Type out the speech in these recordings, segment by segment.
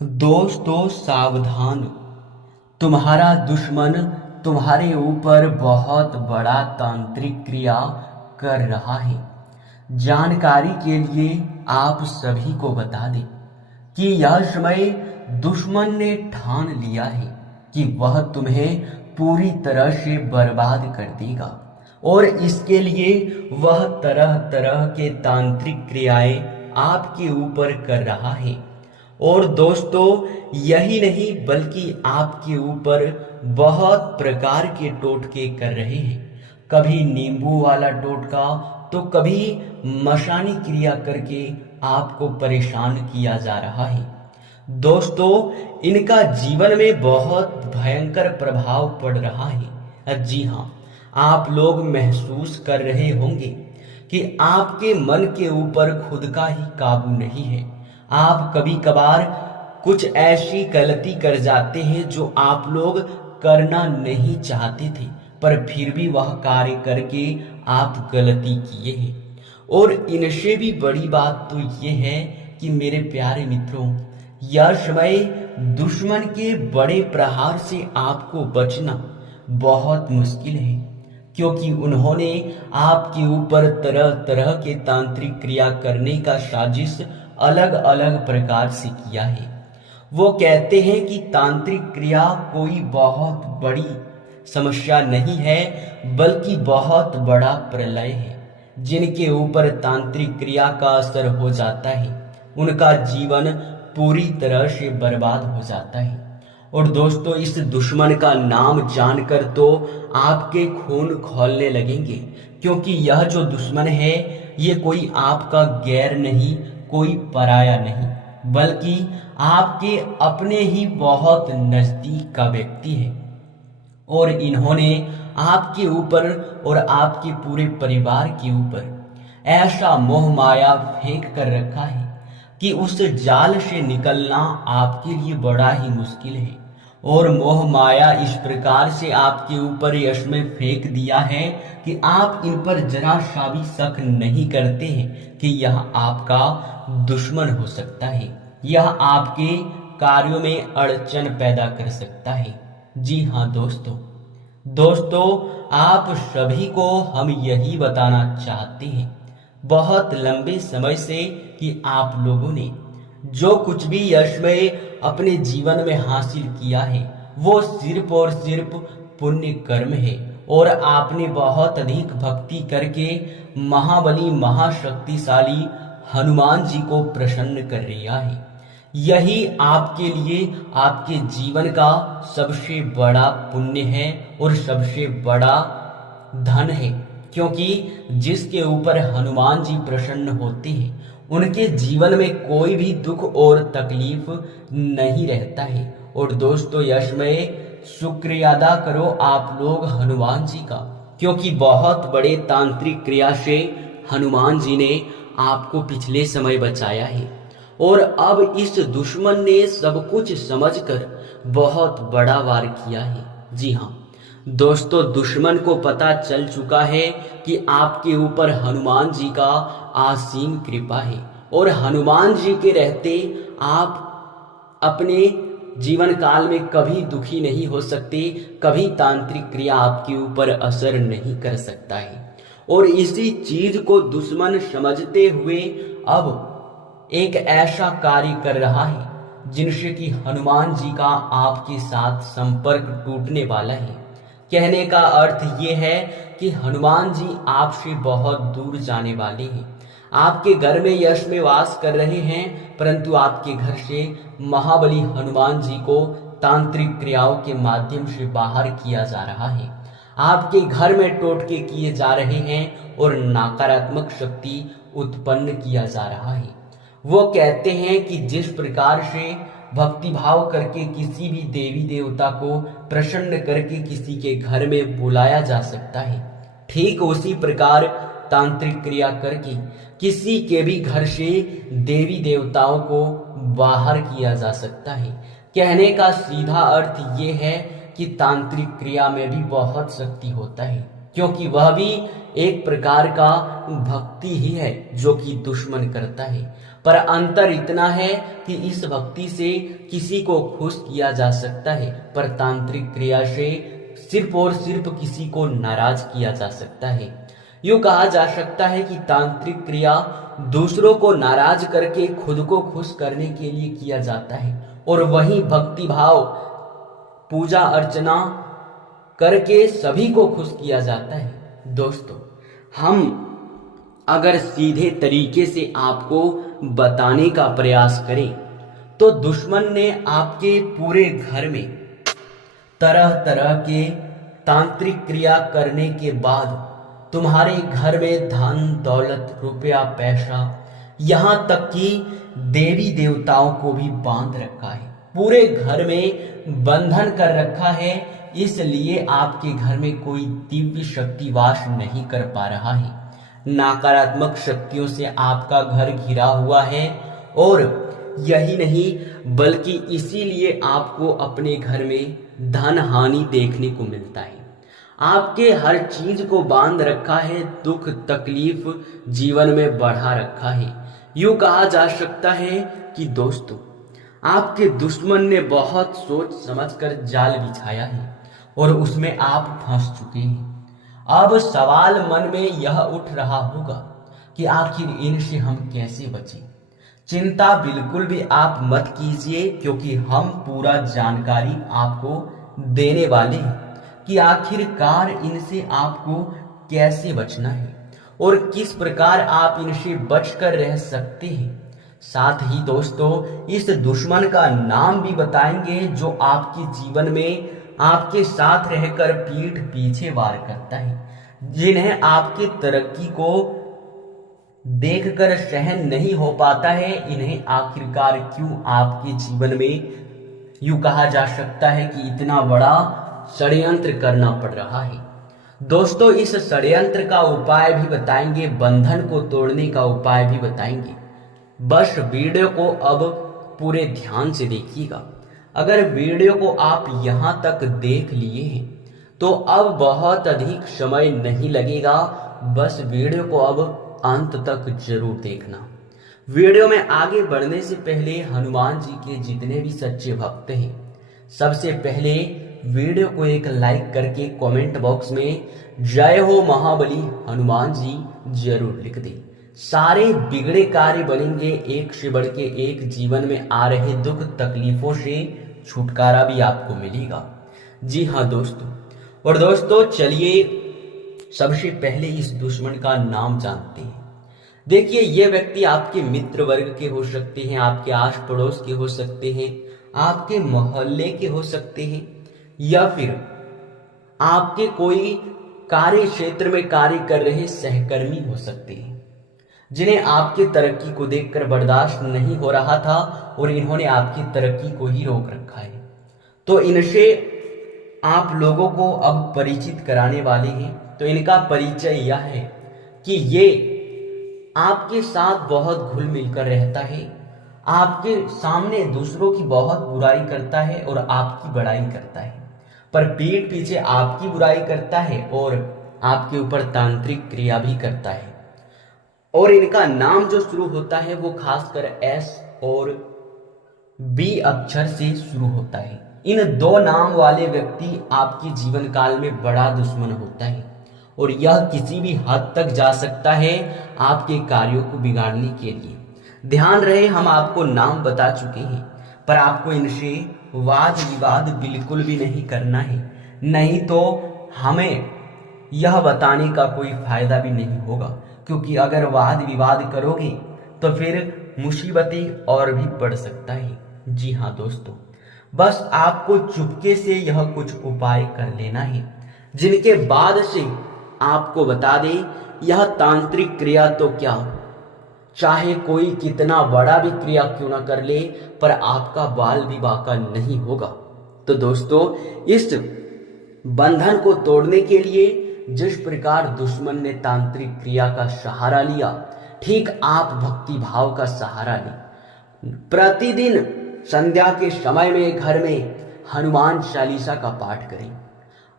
दोस्तों सावधान। तुम्हारा दुश्मन तुम्हारे ऊपर बहुत बड़ा तांत्रिक क्रिया कर रहा है। जानकारी के लिए आप सभी को बता दें कि यह समय दुश्मन ने ठान लिया है कि वह तुम्हें पूरी तरह से बर्बाद कर देगा और इसके लिए वह तरह तरह के तांत्रिक क्रियाएं आपके ऊपर कर रहा है। और दोस्तों यही नहीं बल्कि आपके ऊपर बहुत प्रकार के टोटके कर रहे हैं। कभी नींबू वाला टोटका तो कभी मशानी क्रिया करके आपको परेशान किया जा रहा है। दोस्तों इनका जीवन में बहुत भयंकर प्रभाव पड़ रहा है। जी हाँ, आप लोग महसूस कर रहे होंगे कि आपके मन के ऊपर खुद का ही काबू नहीं है। आप कभी कभार कुछ ऐसी गलती कर जाते हैं जो आप लोग करना नहीं चाहते थे, पर फिर भी वह कार्य करके आप गलती किए हैं। और इनसे भी बड़ी बात तो ये है कि मेरे प्यारे मित्रों, यह समय दुश्मन के बड़े प्रहार से आपको बचना बहुत मुश्किल है, क्योंकि उन्होंने आपके ऊपर तरह तरह के तांत्रिक क्रिया करने का साजिश अलग अलग प्रकार से किया है। वो कहते हैं कि तांत्रिक क्रिया कोई बहुत बड़ी समस्या नहीं है, बल्कि बहुत बड़ा प्रलय है। जिनके ऊपर तांत्रिक क्रिया का असर हो जाता है उनका जीवन पूरी तरह से बर्बाद हो जाता है। और दोस्तों इस दुश्मन का नाम जानकर तो आपके खून खौलने लगेंगे, क्योंकि यह जो दुश्मन है ये कोई आपका गैर नहीं, कोई पराया नहीं, बल्कि आपके अपने ही बहुत नजदीक का व्यक्ति है। और इन्होंने आपके ऊपर और आपके पूरे परिवार के ऊपर ऐसा मोह माया फेंक कर रखा है कि उस जाल से निकलना आपके लिए बड़ा ही मुश्किल है। और मोह माया इस प्रकार से आपके ऊपर यश में फेंक दिया है कि आप इन पर जरा सा भी शक नहीं करते हैं कि यह आपका दुश्मन हो सकता है, यह आपके कार्यों में अड़चन पैदा कर सकता है। जी हाँ दोस्तों आप सभी को हम यही बताना चाहते हैं बहुत लंबे समय से कि आप लोगों ने जो कुछ भी यश में अपने जीवन में हासिल किया है वो सिर्फ और सिर्फ पुण्य कर्म है। और आपने बहुत अधिक भक्ति करके महाबली महाशक्तिशाली हनुमान जी को प्रसन्न कर लिया है। यही आपके लिए आपके जीवन का सबसे बड़ा पुण्य है और सबसे बड़ा धन है, क्योंकि जिसके ऊपर हनुमान जी प्रसन्न होते हैं उनके जीवन में कोई भी दुख और तकलीफ नहीं रहता है। और दोस्तों यश में शुक्रिया अदा करो आप लोग हनुमान जी का, क्योंकि बहुत बड़े तांत्रिक क्रिया से हनुमान जी ने आपको पिछले समय बचाया है। और अब इस दुश्मन ने सब कुछ समझकर बहुत बड़ा वार किया है। जी हाँ दोस्तों, दुश्मन को पता चल चुका है कि आपके ऊपर हनुमान जी का असीम कृपा है और हनुमान जी के रहते आप अपने जीवन काल में कभी दुखी नहीं हो सकते, कभी तांत्रिक क्रिया आपके ऊपर असर नहीं कर सकता है। और इसी चीज को दुश्मन समझते हुए अब एक ऐसा कार्य कर रहा है जिनसे कि हनुमान जी का आपके साथ संपर्क टूटने वाला है। कहने का अर्थ ये है कि हनुमान जी आपसे बहुत दूर जाने वाले हैं। आपके घर में यश में वास कर रहे हैं, परंतु आपके घर से महाबली हनुमान जी को तांत्रिक क्रियाओं के माध्यम से बाहर किया जा रहा है। आपके घर में टोटके किए जा रहे हैं और नकारात्मक शक्ति उत्पन्न किया जा रहा है। वो कहते हैं कि जिस प्रकार से भक्ति भाव करके किसी भी देवी देवता को प्रसन्न करके किसी के घर में बुलाया जा सकता है, ठीक उसी प्रकार तांत्रिक क्रिया करके किसी के भी घर से देवी देवताओं को बाहर किया जा सकता है। कहने का सीधा अर्थ ये है कि तांत्रिक क्रिया में भी बहुत शक्ति होता है, क्योंकि वह भी एक प्रकार का भक्ति ही है जो कि दुश्मन करता है। पर अंतर इतना है कि इस भक्ति से किसी को खुश किया जा सकता है, पर तांत्रिक क्रिया से सिर्फ और सिर्फ किसी को नाराज किया जा सकता है। यूं कहा जा सकता है कि तांत्रिक क्रिया दूसरों को नाराज करके खुद को खुश करने के लिए किया जाता है, और वहीं भक्ति भाव पूजा अर्चना करके सभी को खुश किया जाता है। दोस्तों, हम अगर सीधे तरीके से आपको बताने का प्रयास करें तो दुश्मन ने आपके पूरे घर में तरह तरह के तांत्रिक क्रिया करने के बाद तुम्हारे घर में धन दौलत रुपया पैसा यहां तक कि देवी देवताओं को भी बांध रखा है, पूरे घर में बंधन कर रखा है। इसलिए आपके घर में कोई दिव्य शक्ति वास नहीं कर पा रहा है। नकारात्मक शक्तियों से आपका घर घिरा हुआ है, और यही नहीं बल्कि इसीलिए आपको अपने घर में धन हानि देखने को मिलता है। आपके हर चीज को बांध रखा है, दुख तकलीफ जीवन में बढ़ा रखा है। यूं कहा जा सकता है कि दोस्तों, आपके दुश्मन ने बहुत सोच समझकर जाल बिछाया है और उसमें आप फंस चुके हैं। अब सवाल मन में यह उठ रहा होगा कि आखिर इनसे हम कैसे बचें। चिंता बिल्कुल भी आप मत कीजिए, क्योंकि हम पूरा जानकारी आपको देने वाले हैं कि आखिरकार इनसे आपको कैसे बचना है और किस प्रकार आप इनसे बचकर रह सकते हैं। साथ ही दोस्तों, इस दुश्मन का नाम भी बताएंगे जो आपके जीवन में आपके साथ रहकर पीठ पीछे वार करता है, जिन्हें आपकी तरक्की को देखकर सहन नहीं हो पाता है। इन्हें आखिरकार क्यों आपके जीवन में यूं कहा जा सकता है कि इतना बड़ा षड्यंत्र करना पड़ रहा है। दोस्तों, इस षड्यंत्र का उपाय भी बताएंगे, बंधन को तोड़ने का उपाय भी बताएंगे। बस वीडियो को अब पूरे ध्यान से देखिएगा। अगर वीडियो को आप यहां तक देख लिए हैं तो अब बहुत अधिक समय नहीं लगेगा, बस वीडियो को अब अंत तक जरूर देखना। वीडियो में आगे बढ़ने से पहले हनुमान जी के जितने भी सच्चे भक्त हैं, सबसे पहले वीडियो को एक लाइक करके कमेंट बॉक्स में जय हो महाबली हनुमान जी जरूर लिख दें। सारे बिगड़े कार्य बनेंगे, एक से बढ़ के एक। जीवन में आ रहे दुख तकलीफों से छुटकारा भी आपको मिलेगा। जी हाँ दोस्तों, और दोस्तों चलिए सबसे पहले इस दुश्मन का नाम जानते हैं। देखिए, ये व्यक्ति आपके मित्र वर्ग के हो सकते हैं, आपके आस पड़ोस के हो सकते हैं, आपके मोहल्ले के हो सकते हैं, या फिर आपके कोई कार्य क्षेत्र में कार्य कर रहे सहकर्मी हो सकते हैं, जिन्हें आपकी तरक्की को देखकर बर्दाश्त नहीं हो रहा था और इन्होंने आपकी तरक्की को ही रोक रखा है। तो इनसे आप लोगों को अब परिचित कराने वाले हैं। तो इनका परिचय यह है कि ये आपके साथ बहुत घुल मिलकर रहता है, आपके सामने दूसरों की बहुत बुराई करता है और आपकी बड़ाई करता है, पर पीठ पीछे आपकी बुराई करता है और आपके ऊपर तांत्रिक क्रिया भी करता है। और इनका नाम जो शुरू होता है वो खासकर एस और बी अक्षर से शुरू होता है। इन दो नाम वाले व्यक्ति आपके जीवन काल में बड़ा दुश्मन होता है, और यह किसी भी हद तक जा सकता है आपके कार्यों को बिगाड़ने के लिए। ध्यान रहे, हम आपको नाम बता चुके हैं, पर आपको इनसे वाद विवाद बिल्कुल भी नहीं करना है, नहीं तो हमें यह बताने का कोई फायदा भी नहीं होगा, क्योंकि अगर वाद विवाद करोगे तो फिर मुसीबतें और भी बढ़ सकता है। जी हाँ दोस्तों, बस आपको चुपके से यह कुछ उपाय कर लेना है, जिनके बाद से आपको बता दे यह तांत्रिक क्रिया तो क्या, चाहे कोई कितना बड़ा भी क्रिया क्यों ना कर ले, पर आपका बाल विवाह का नहीं होगा। तो दोस्तों, इस बंधन को तोड़ने के लिए जिस प्रकार दुश्मन ने तांत्रिक क्रिया का सहारा लिया, ठीक आप भक्ति भाव का सहारा लें। प्रतिदिन संध्या के समय में घर में हनुमान चालीसा का पाठ करें।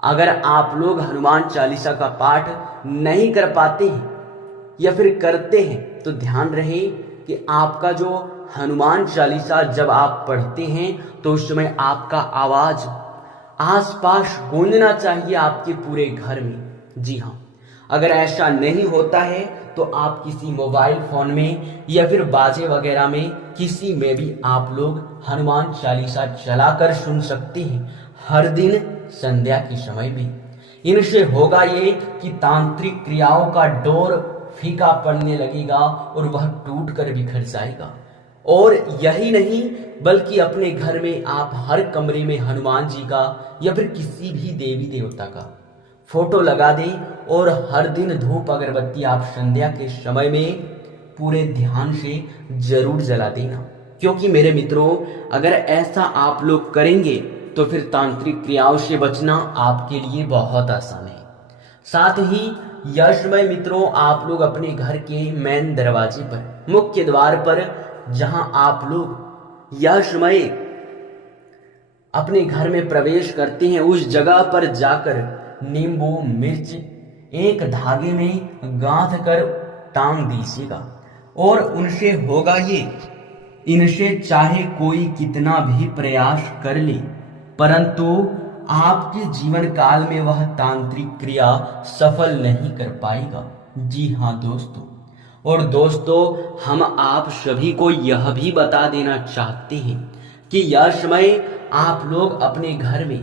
अगर आप लोग हनुमान चालीसा का पाठ नहीं कर पाते हैं या फिर करते हैं तो ध्यान रहे कि आपका जो हनुमान चालीसा जब आप पढ़ते हैं तो उस समय आपका आवाज आसपास गूंजना चाहिए आपके पूरे घर में। जी हाँ, अगर ऐसा नहीं होता है तो आप किसी मोबाइल फोन में या फिर बाजे वगैरह में किसी में भी आप लोग हनुमान चालीसा चलाकर सुन सकते हैं हर दिन संध्या के समय भी। इनसे होगा ये कि तांत्रिक क्रियाओं का डोर फीका पड़ने लगेगा और वह टूट कर बिखर जाएगा। और यही नहीं बल्कि अपने घर में आप हर कमरे में हनुमान जी का या फिर किसी भी देवी देवता का फोटो लगा दें और हर दिन धूप अगरबत्ती आप संध्या के समय में पूरे ध्यान से जरूर जला देना। क्योंकि मेरे मित्रों, अगर ऐसा आप लोग करेंगे तो फिर तांत्रिक क्रियाओं से बचना आपके लिए बहुत आसान है। साथ ही यह समय मित्रों, आप लोग अपने घर के मेन दरवाजे पर, मुख्य द्वार पर, जहां आप लोग यह समय अपने घर में प्रवेश करते हैं, उस जगह पर जाकर नींबू मिर्च एक धागे में गांथ कर टांग दीजिएगा। और उनसे होगा ये, इनसे चाहे कोई कितना भी प्रयास कर ले परंतु आपके जीवन काल में वह तांत्रिक क्रिया सफल नहीं कर पाएगा। जी हाँ दोस्तों, और दोस्तों हम आप सभी को यह भी बता देना चाहते हैं कि यह समय आप लोग अपने घर में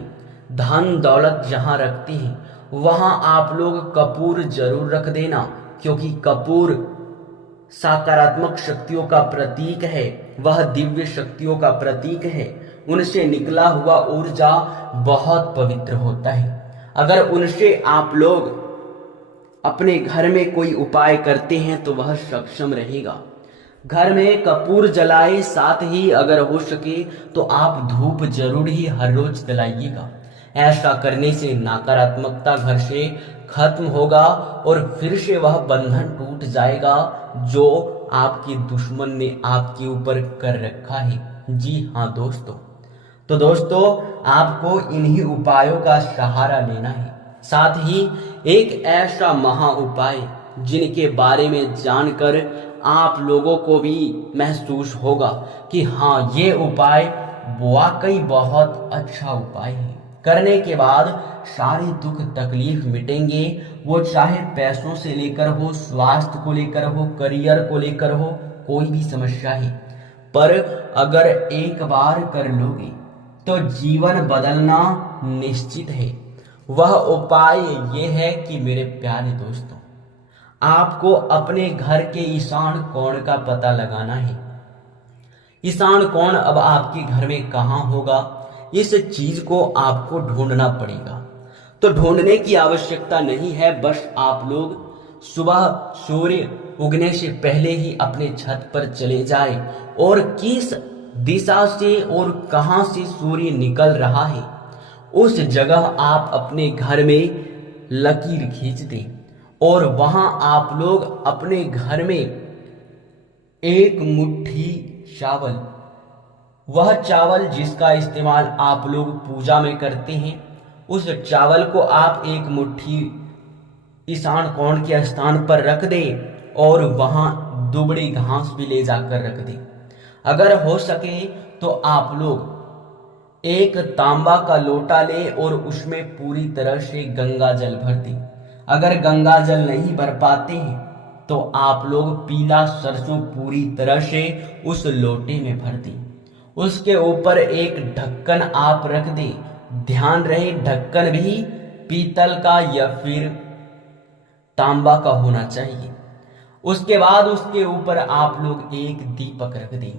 धन दौलत जहां रखते हैं वहां आप लोग कपूर जरूर रख देना। क्योंकि कपूर सकारात्मक शक्तियों का प्रतीक है, वह दिव्य शक्तियों का प्रतीक है। उनसे निकला हुआ ऊर्जा बहुत पवित्र होता है। अगर उनसे आप लोग अपने घर में कोई उपाय करते हैं तो वह सक्षम रहेगा। घर में कपूर जलाए, साथ ही अगर हो सके तो आप धूप जरूर ही हर रोज जलाइएगा। ऐसा करने से नकारात्मकता घर से खत्म होगा और फिर से वह बंधन टूट जाएगा जो आपके दुश्मन ने आपके ऊपर कर रखा है। जी हाँ दोस्तों, तो दोस्तों आपको इन्हीं उपायों का सहारा लेना है। साथ ही एक ऐसा महा उपाय जिनके बारे में जानकर आप लोगों को भी महसूस होगा कि हाँ, ये उपाय वाकई बहुत अच्छा उपाय है। करने के बाद सारे दुख तकलीफ मिटेंगे, वो चाहे पैसों से लेकर हो, स्वास्थ्य को लेकर हो, करियर को लेकर हो, कोई भी समस्या है। पर अगर एक बार कर लोगे तो जीवन बदलना निश्चित है। वह उपाय ये है कि मेरे प्यारे दोस्तों, आपको अपने घर के ईशान कोण का पता लगाना है। ईशान कोण अब आपके घर में कहाँ होगा, इस चीज को आपको ढूंढना पड़ेगा। तो ढूंढने की आवश्यकता नहीं है, बस आप लोग सुबह सूर्य उगने से पहले ही अपने छत पर चले जाए और किस दिशा से और कहां से सूर्य निकल रहा है उस जगह आप अपने घर में लकीर खींच दें और वहां आप लोग अपने घर में एक मुट्ठी चावल, वह चावल जिसका इस्तेमाल आप लोग पूजा में करते हैं, उस चावल को आप एक मुट्ठी ईशान कोण के स्थान पर रख दें और वहां दुबड़ी घास भी ले जाकर रख दें। अगर हो सके तो आप लोग एक तांबा का लोटा ले और उसमें पूरी तरह से गंगा जल भर दें। अगर गंगा जल नहीं भर पाते हैं तो आप लोग पीला सरसों पूरी तरह से उस लोटे में भर दें। उसके ऊपर एक ढक्कन आप रख दें। ध्यान रहे ढक्कन भी पीतल का या फिर तांबा का होना चाहिए। उसके बाद उसके ऊपर आप लोग एक दीपक रख दें।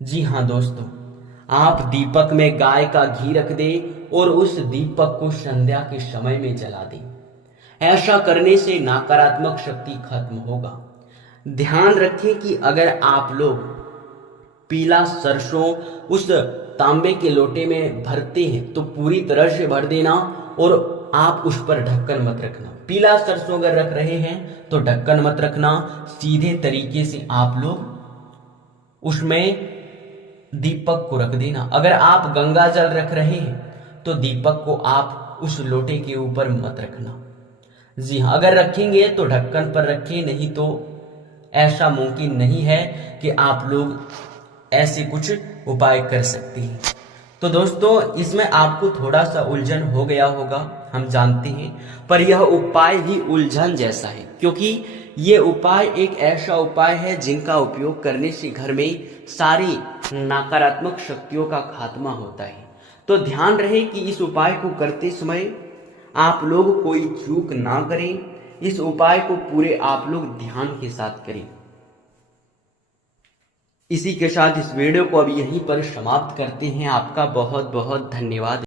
जी हाँ दोस्तों, आप दीपक में गाय का घी रख दें और उस दीपक को संध्या के समय में जला दें। ऐसा करने से नकारात्मक शक्ति खत्म होगा। ध्यान रखें कि अगर आप लोग पीला सरसों उस तांबे के लोटे में भरते हैं तो पूरी तरह से भर देना और आप उस पर ढक्कन मत रखना। पीला सरसों अगर रख रहे हैं तो ढक्कन मत रखना, सीधे तरीके से आप लोग उसमें दीपक को रख देना। अगर आप गंगा जल रख रहे हैं तो दीपक को आप उस लोटे के ऊपर मत रखना। जी हाँ, अगर रखेंगे तो ढक्कन पर रखें, नहीं तो ऐसा मुमकिन नहीं है कि आप लोग ऐसे कुछ उपाय कर सकते हैं। तो दोस्तों, इसमें आपको थोड़ा सा उलझन हो गया होगा, हम जानते हैं, पर यह उपाय ही उलझन जैसा है, क्योंकि ये उपाय एक ऐसा उपाय है जिनका उपयोग करने से घर में सारी नकारात्मक शक्तियों का खात्मा होता है। तो ध्यान रहे कि इस उपाय को करते समय आप लोग कोई चूक ना करें। इस उपाय को पूरे आप लोग ध्यान के साथ करें। इसी के साथ इस वीडियो को अब यहीं पर समाप्त करते हैं। आपका बहुत बहुत धन्यवाद।